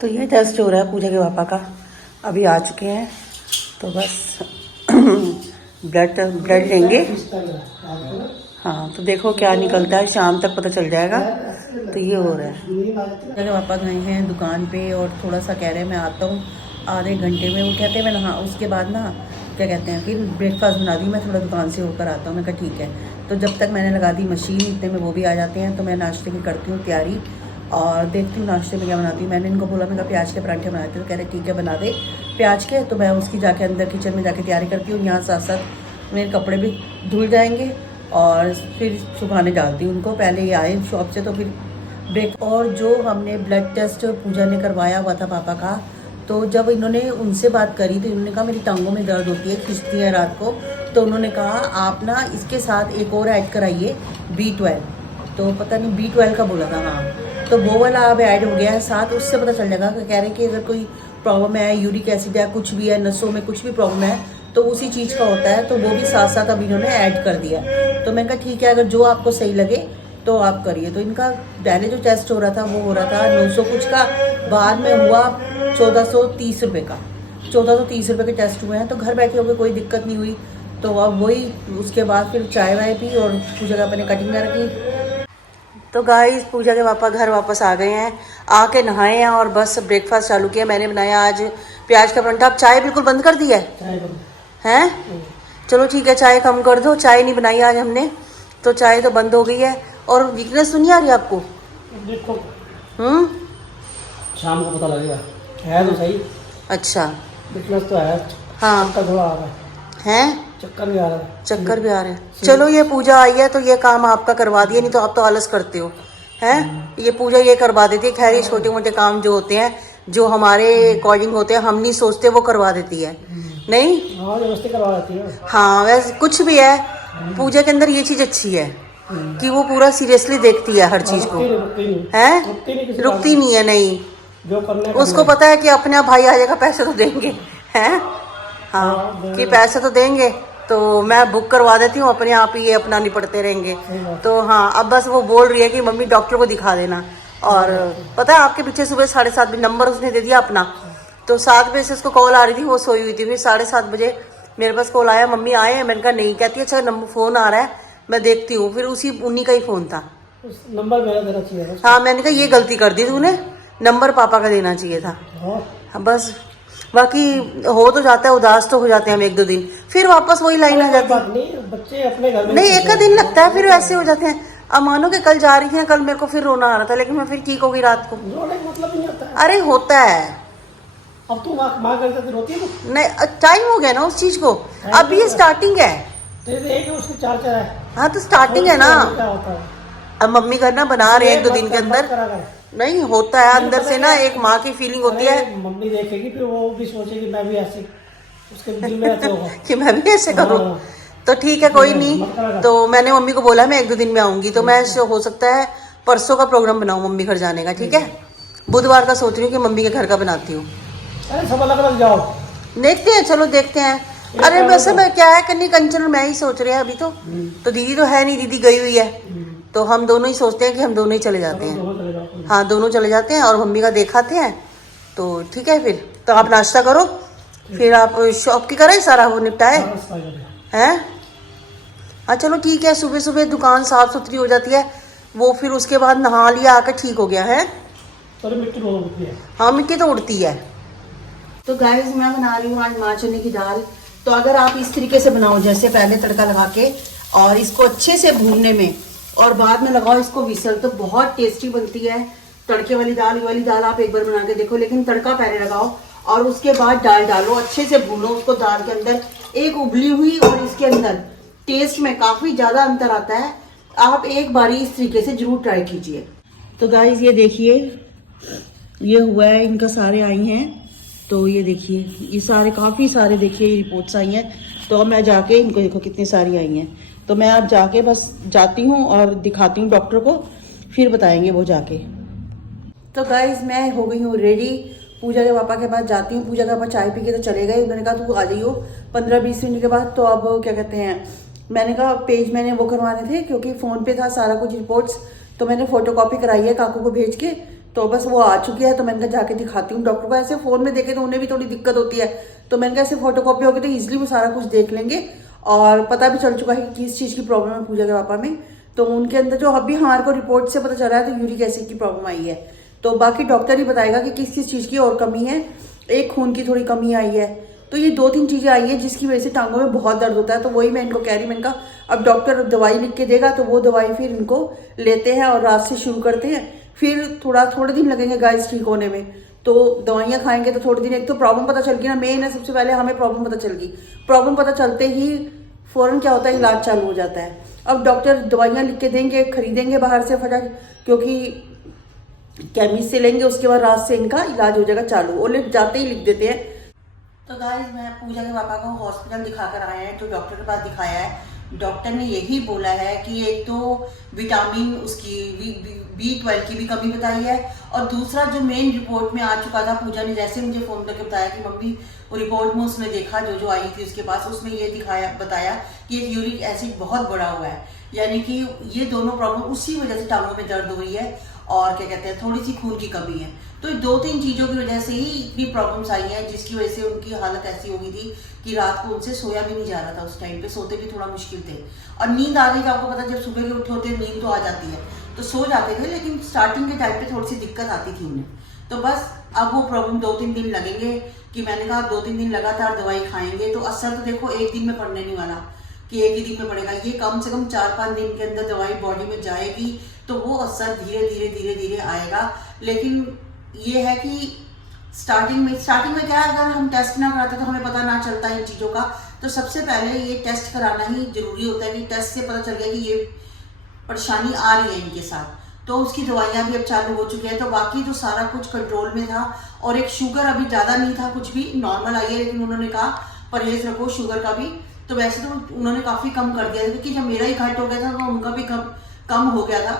तो ये टेस्ट हो रहा है पूजा के पापा का, अभी आ चुके हैं तो बस ब्लड लेंगे। हाँ तो देखो क्या निकलता है, शाम तक पता चल जाएगा। तो ये हो रहा है। पूजा के पापा गए हैं दुकान पे और थोड़ा सा कह रहे हैं मैं आता हूँ आधे घंटे में। वो कहते हैं मैं नहा उसके बाद ना क्या कहते हैं फिर ब्रेकफास्ट बना दी, मैं थोड़ा दुकान से होकर आता हूँ। मैं कहा ठीक है। तो जब तक मैंने लगा दी मशीन, इतने में वो भी आ जाते हैं। तो मैं नाश्ते की करती हूँ तैयारी और देखती हूँ नाश्ते में क्या बनाती हूँ। मैंने इनको बोला मैं कहा प्याज के पराठे बनाते हो, तो कह रहे ठीक है बना दे प्याज के। तो मैं उसकी जाके अंदर किचन में जाके तैयारी करती हूँ। यहाँ साथ साथ मेरे कपड़े भी धुल जाएंगे और फिर सुखाने डालती हूँ उनको। पहले ये आए शॉप से तो फिर ब्रेक। और जो हमने ब्लड टेस्ट पूजा ने करवाया हुआ था पापा का, तो जब इन्होंने उनसे बात करी तो इन्होंने कहा मेरी टांगों में दर्द होती है, खिंचती है रात को। तो उन्होंने कहा आप ना इसके साथ एक और ऐड कराइए B12। तो पता नहीं B12 का बोला था, हाँ। तो वो वाला अब ऐड हो गया है साथ, उससे पता चल जाएगा। कह रहे हैं कि अगर कोई प्रॉब्लम है, यूरिक एसिड है, कुछ भी है, नसों में कुछ भी प्रॉब्लम है तो उसी चीज़ का होता है। तो वो भी साथ साथ अब इन्होंने ऐड कर दिया। तो मैंने कहा ठीक है, अगर जो आपको सही लगे तो आप करिए। तो इनका पहले जो टेस्ट हो रहा था वो हो रहा था 900 कुछ का, बाद में हुआ 1430 रुपये का। 1430 रुपये के टेस्ट हुए हैं। तो घर बैठे होकर कोई दिक्कत नहीं हुई। तो अब वही उसके बाद फिर चाय वाय पी और पूजा का अपने कटिंग कर रखी। तो गाइस पूजा के पापा घर वापस आ गए हैं, आके नहाए हैं और बस ब्रेकफास्ट चालू किया। मैंने बनाया आज प्याज का पराठा। अब चाय बिल्कुल बंद कर दी है? चलो ठीक है, चाय कम कर दो। चाय नहीं बनाई आज हमने, तो चाय तो बंद हो गई है। और वीकनेस तो नहीं आ रही आपको? देखो शाम को पता लगेगा, है तो सही। अच्छा वीकनेस तो है। हाँ थोड़ा आ रहा है, चक्कर भी आ रहा है। चक्कर भी आ रहे हैं। चलो ये पूजा आई है तो ये काम आपका करवा दिया, नहीं तो आप तो आलस करते हो हैं। ये पूजा ये करवा देती है। खैर ये छोटे मोटे काम जो होते हैं, जो हमारे अकॉर्डिंग होते हैं, हम नहीं सोचते, वो करवा देती है। नहीं करवा देती है। हाँ वैसे कुछ भी है, पूजा के अंदर ये चीज़ अच्छी है कि वो पूरा सीरियसली देखती है हर चीज़ को, है रुकती नहीं है। नहीं जो करने उसको पता है कि अपने आप भाई आ जाएगा, पैसे तो देंगे हैं। हाँ कि पैसे तो देंगे, तो मैं बुक करवा देती हूँ, अपने आप ही ये अपना निपटते रहेंगे। तो हाँ अब बस वो बोल रही है कि मम्मी डॉक्टर को दिखा देना। और पता है आपके पीछे सुबह 7:30 बजे नंबर उसने दे दिया अपना। तो 7 बजे से उसको कॉल आ रही थी, वो सोई हुई थी। फिर 7:30 बजे मेरे पास कॉल आया, मम्मी आए हैं। मैंने कहा नहीं। कहती है अच्छा नंबर फ़ोन आ रहा है, मैं देखती हूँ। फिर उसी उन्हीं का ही फ़ोन था। नंबर मेरा देना चाहिए। हाँ मैंने कहा ये गलती कर दी तूने, नंबर पापा का देना चाहिए था। हाँ बस बाकी हो तो जाता है, उदास तो हो जाते हैं हम 1-2 दिन, फिर वापस वही लाइन आ जाती है। बच्चे अपने घर में नहीं एक दिन लगता है, फिर ऐसे हो जाते हैं। अब मानो कि कल जा रही थी ना, कल मेरे को फिर रोना आ रहा था, लेकिन मैं फिर ठीक हो गई रात को। मतलब नहीं होता है। अरे होता है। अब तू माँ करते रोती है? नहीं टाइम हो गया ना उस चीज को, अब ये स्टार्टिंग है। उसके 4 है। हाँ तो स्टार्टिंग है ना। अब मम्मी घर ना बना रहे 1-2 दिन के अंदर नहीं होता है, अंदर से ना एक माँ की फीलिंग होती है। मम्मी देखेगी फिर वो भी सोचेगी मैं भी ऐसे, उसके दिल में ऐसे होगा कि मैं भी ऐसे करूँ। तो ठीक है कोई नहीं। तो मैंने मम्मी को बोला मैं 1-2 दिन में आऊंगी, तो मैं हो सकता है परसों का प्रोग्राम बनाऊं मम्मी घर जाने का। ठीक है बुधवार का सोच रही हूँ कि मम्मी के घर का बनाती हूँ। सब अलग अलग जाओ, देखते हैं, चलो देखते हैं। अरे वैसे मैं क्या है कन्नी कंचन मैं ही सोच रहे हैं अभी तो दीदी तो है नहीं, दीदी गई हुई है। तो हम दोनों ही सोचते हैं कि हम दोनों ही चले जाते हैं। हाँ दोनों चले जाते हैं और मम्मी का देखाते हैं। तो ठीक है फिर तो आप नाश्ता करो, फिर आप शॉप की करें सारा वो निपटाए हैं। हाँ चलो ठीक है, सुबह सुबह दुकान साफ सुथरी हो जाती है वो, फिर उसके बाद नहा लिया आकर ठीक हो गया है। हाँ मिट्टी तो उड़ती है। तो गाइस मैं बना रही हूँ आज माँ चने की दाल। तो अगर आप इस तरीके से बनाओ, जैसे पहले तड़का लगा के और इसको अच्छे से भूनने में और बाद में लगाओ इसको विसल, तो बहुत टेस्टी बनती है तड़के वाली दाल। ये वाली दाल आप एक बार बना के देखो, लेकिन तड़का पहले लगाओ और उसके बाद दाल डालो, अच्छे से भूनो उसको दाल के अंदर। एक उबली हुई और इसके अंदर टेस्ट में काफ़ी ज़्यादा अंतर आता है। आप एक बारी इस तरीके से जरूर ट्राई कीजिए। तो गाइस ये देखिए ये हुआ है, इनका सारे आई हैं। तो ये देखिए ये सारे काफ़ी सारे देखिए ये रिपोर्ट्स आई हैं। तो अब मैं जाके इनको देखो कितनी सारी आई हैं। तो मैं अब जाके बस जाती हूँ और दिखाती हूँ डॉक्टर को, फिर बताएंगे वो जाके। तो गाइज मैं हो गई हूँ रेडी, पूजा के पापा के पास जाती हूँ। पूजा के पापा चाय पी के तो चले गए, उन्होंने कहा तू आ जाइयो 15-20 मिनट के बाद। तो अब क्या कहते हैं, मैंने कहा पेज मैंने वो करवाने थे क्योंकि फ़ोन पे था सारा कुछ रिपोर्ट्स। तो मैंने फ़ोटोकॉपी कराई है काकू को भेज के, तो बस वो आ चुकी है, तो मैंने कहा जाके दिखाती हूँ डॉक्टर को। ऐसे फ़ोन में देखे तो उन्हें भी थोड़ी दिक्कत होती है, तो मैंने कहा ऐसे फोटोकॉपी होगी तो ईजिली वो सारा कुछ देख लेंगे। और पता भी चल चुका है कि किस चीज़ की प्रॉब्लम है पूजा के पापा में। तो उनके अंदर जो अभी हमारे को रिपोर्ट से पता चला है तो यूरिक एसिड की प्रॉब्लम आई है। तो बाकी डॉक्टर ही बताएगा कि किस किस चीज़ की और कमी है। एक खून की थोड़ी कमी आई है, तो ये 2-3 चीज़ें आई है जिसकी वजह से टांगों में बहुत दर्द होता है। तो वही मैं इनको कह रही, मैंने कहा अब डॉक्टर दवाई लिख के देगा तो वो दवाई फिर इनको लेते हैं और रात से शुरू करते हैं। फिर थोड़े दिन लगेंगे गाइस ठीक होने में। तो दवाइयाँ खाएंगे तो थोड़े दिन, एक तो प्रॉब्लम पता चल गई ना, मेन है सबसे पहले हमें प्रॉब्लम पता चल गई। प्रॉब्लम पता चलते ही फौरन क्या होता है, इलाज चालू हो जाता है। अब डॉक्टर दवाइयाँ लिख के देंगे, खरीदेंगे बाहर से फटाक, क्योंकि केमिस्ट से लेंगे, उसके बाद रात से इनका इलाज हो जाएगा चालू। वो लिख जाते ही लिख देते हैं। तो गाइस मैं पूजा के पापा को हॉस्पिटल दिखाकर आए हैं, तो डॉक्टर के पास दिखाया है। डॉक्टर ने यही बोला है कि एक तो विटामिन उसकी B12 की भी कमी बताई है, और दूसरा जो मेन रिपोर्ट में आ चुका था, पूजा ने जैसे मुझे फ़ोन करके बताया कि मम्मी वो रिपोर्ट में उसने देखा जो आई थी उसके पास, उसमें ये बताया कि एक यूरिक एसिड बहुत बढ़ा हुआ है। यानी कि ये दोनों प्रॉब्लम उसी वजह से टांगों में दर्द हो रही है, और क्या कहते हैं थोड़ी सी खून की कमी है। तो 2-3 चीज़ों की वजह से ही इतनी प्रॉब्लम्स आई हैं, जिसकी वजह से उनकी हालत ऐसी हो गई थी कि रात को उनसे सोया भी नहीं जा रहा था। उस टाइम पे सोते भी थोड़ा मुश्किल थे, और नींद आ गई। तो आपको पता जब सुबह के उठे होते नींद तो आ जाती है, तो सो जाते थे, लेकिन स्टार्टिंग के टाइम पे थोड़ी सी दिक्कत आती थी उन्हें। तो बस अब वो प्रॉब्लम 2-3 दिन लगेंगे, कि मैंने कहा 2-3 दिन लगातार दवाई खाएंगे तो असर तो देखो एक दिन में पड़ने नहीं वाला कि एक ही दिन में पड़ेगा। ये कम से कम 4-5 दिन के अंदर दवाई बॉडी में जाएगी, तो वो असर धीरे धीरे आएगा। लेकिन ये है कि स्टार्टिंग में क्या है, अगर हम टेस्ट ना कराते तो हमें पता ना चलता इन चीज़ों का। तो सबसे पहले ये टेस्ट कराना ही जरूरी होता है, कि टेस्ट से पता चल गया कि ये परेशानी आ रही है इनके साथ। तो उसकी दवाइयाँ भी अब चालू हो चुकी है, तो बाकी तो सारा कुछ कंट्रोल में था। और एक शुगर अभी ज़्यादा नहीं था, कुछ भी नॉर्मल आई है, लेकिन उन्होंने कहा परहेज रखो शुगर का भी। तो वैसे तो उन्होंने काफ़ी कम कर दिया था, क्योंकि जब मेरा ही घट हो गया था तो उनका भी कम हो गया था।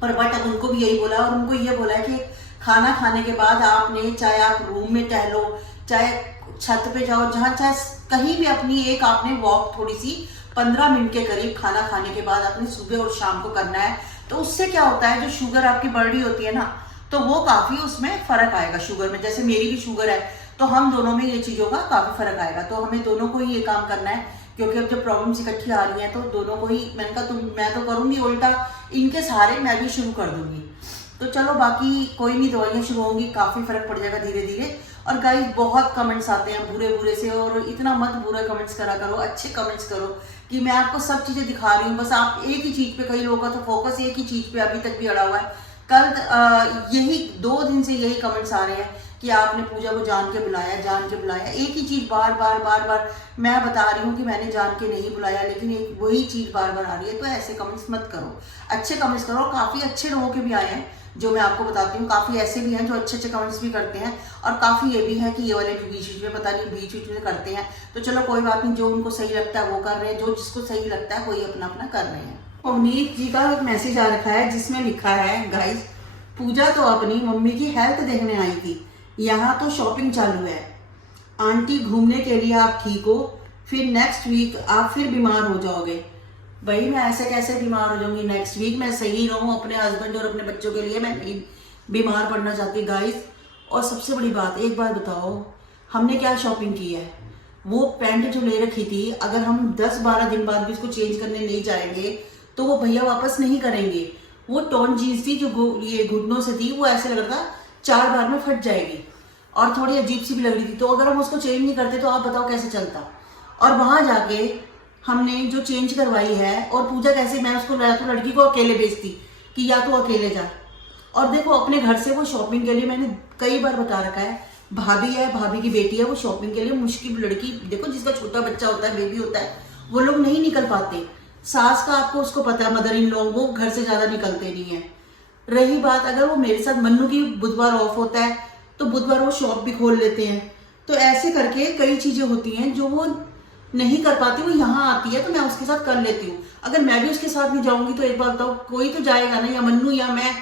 पर बट अब उनको भी यही बोला, और उनको ये बोला है कि खाना खाने के बाद आपने, चाहे आप रूम में टहलो, चाहे छत पे जाओ, जहाँ चाहे कहीं भी अपनी एक आपने वॉक थोड़ी सी 15 मिनट के करीब खाना खाने के बाद आपने सुबह और शाम को करना है। तो उससे क्या होता है, जो शुगर आपकी बढ़ रही होती है ना, तो वो काफ़ी उसमें फ़र्क आएगा शुगर में। जैसे मेरी भी शुगर है, तो हम दोनों में ये चीज़ों का काफ़ी फ़र्क आएगा। तो हमें दोनों को ही ये काम करना है, क्योंकि अब जब प्रॉब्लम्स इकट्ठी आ रही हैं तो दोनों को ही। मैंने कहा मैं तो करूँगी उल्टा, इनके सहारे मैं भी शुरू कर दूंगी। तो चलो बाकी कोई नहीं, दवाइयाँ शुरू होंगी, काफ़ी फ़र्क पड़ जाएगा धीरे धीरे। और गाइस बहुत कमेंट्स आते हैं बुरे से, और इतना मत बुरे कमेंट्स करा करो, अच्छे कमेंट्स करो, कि मैं आपको सब चीज़ें दिखा रही हूँ, बस आप एक ही चीज़ पे, कई लोगों का तो फोकस एक ही चीज़ पे अभी तक भी अड़ा हुआ है। कल यही 2 दिन से यही कमेंट्स आ रहे हैं कि आपने पूजा को जान के बुलाया। एक ही चीज़ बार बार मैं बता रही हूँ कि मैंने जान के नहीं बुलाया, लेकिन एक वही चीज़ बार बार आ रही है। तो ऐसे कमेंट्स मत करो, अच्छे कमेंट्स करो। काफ़ी अच्छे लोगों के भी आए हैं जो मैं आपको बताती हूँ, काफ़ी ऐसे भी हैं जो अच्छे कमेंट्स भी करते हैं, और काफ़ी ये भी है कि ये वाले भी बीच में पता नहीं बीच में करते हैं। तो चलो कोई बात नहीं, जो उनको सही लगता है वो कर रहे हैं, जो जिसको सही लगता है वही अपना कर रहे हैं। अवनीत जी का एक मैसेज आ रखा है, जिसमें लिखा है गाइस, पूजा तो अपनी मम्मी की हेल्थ देखने आई थी, यहाँ तो शॉपिंग चालू है। आंटी घूमने के लिए आप ठीक हो, फिर नेक्स्ट वीक आप फिर बीमार हो जाओगे। भाई मैं ऐसे कैसे बीमार हो जाऊंगी, नेक्स्ट वीक मैं सही रहूं अपने हस्बैंड और अपने बच्चों के लिए, मैं नहीं बीमार पड़ना चाहती गाइस। और सबसे बड़ी बात, एक बात बताओ, हमने क्या शॉपिंग की है? वो पैंट जो ले रखी थी, अगर हम 10-12 दिन बाद भी उसको चेंज करने नहीं जाएंगे तो वो भैया वापस नहीं करेंगे। वो टॉन जीन्स थी जो ये घुटनों से थी, वो ऐसे लग रहा था 4 बार में फट जाएगी, और थोड़ी अजीब सी भी लग रही थी। तो अगर हम उसको चेंज नहीं करते तो आप बताओ कैसे चलता। और वहां जाके हमने जो चेंज करवाई है, और पूजा कैसे, मैं उसको तो लड़की को अकेले भेजती कि या तो अकेले जा। और देखो अपने घर से वो शॉपिंग के लिए, मैंने कई बार बता रखा है, भाभी है, भाभी की बेटी है, वो शॉपिंग के लिए मुश्किल लड़की, देखो जिसका छोटा बच्चा होता है, बेबी होता है, वो लोग नहीं निकल पाते। सास का आपको उसको पता है, मदर इन लॉ, वो घर से ज्यादा निकलते नहीं है। रही बात, अगर वो मेरे साथ, मन्नू की बुधवार ऑफ होता है तो बुधवार वो शॉप भी खोल लेते हैं। तो ऐसे करके कई चीजें होती हैं जो वो नहीं कर पाती, वो यहाँ आती है तो मैं उसके साथ कर लेती हूँ। अगर मैं भी उसके साथ नहीं जाऊंगी तो एक बार बताओ, कोई तो जाएगा ना, या मन्नू या मैं।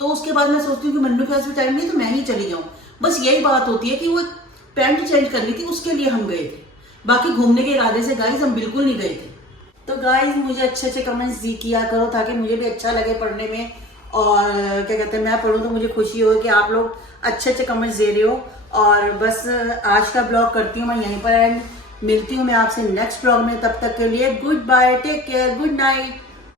तो उसके बाद मैं सोचती हूँ कि मन्नू के पास भी टाइम नहीं तो मैं ही चली जाऊँ। बस यही बात होती है कि वो पैंट चेंज करनी थी, उसके लिए हम गए थे। बाकी घूमने के इरादे से गाइस हम बिल्कुल नहीं गए थे। तो गाइस मुझे अच्छे कमेंट्स किया करो, ताकि मुझे भी अच्छा लगे पढ़ने में और क्या कहते हैं, मैं पढ़ूँ तो मुझे खुशी हो कि आप लोग अच्छे अच्छे कमेंट्स दे रहे हो। और बस आज का ब्लॉग करती हूँ मैं यहीं पर एंड। मिलती हूँ मैं आपसे नेक्स्ट ब्लॉग में, तब तक के लिए good bye, take care, good night.